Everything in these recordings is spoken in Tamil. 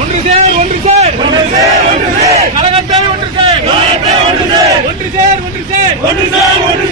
ஒன்று சேர் ஒன்று சேர். ஒன்று சேர் ஒன்று சேர். கலகத்தை ஒன்று சேர். ஒன்று சேர். ஒன்று சேர் ஒன்று சேர். ஒன்று சேர் ஒன்று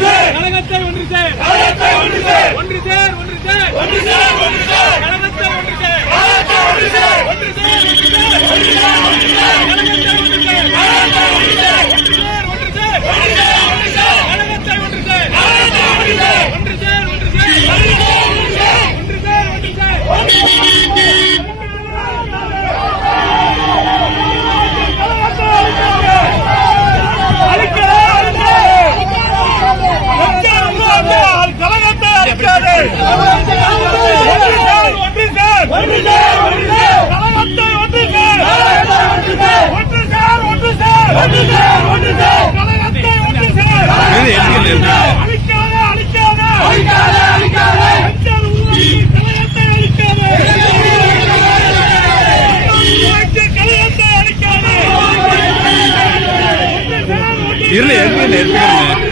இருல எங்க இருக்காங்க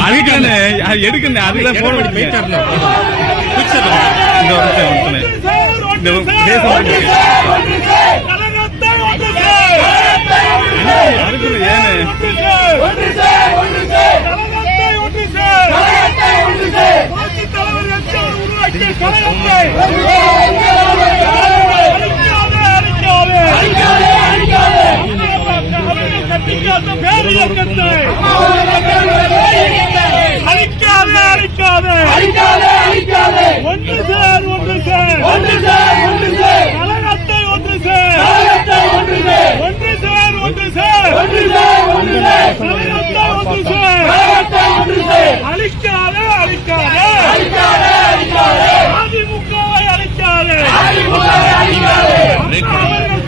அதுக்குன்னு எடுக்கணும் அதுக்குதான் போன் பண்ணி போயிட்டு இந்த ஒரு அழிக்காத அழிக்காத அழிக்காத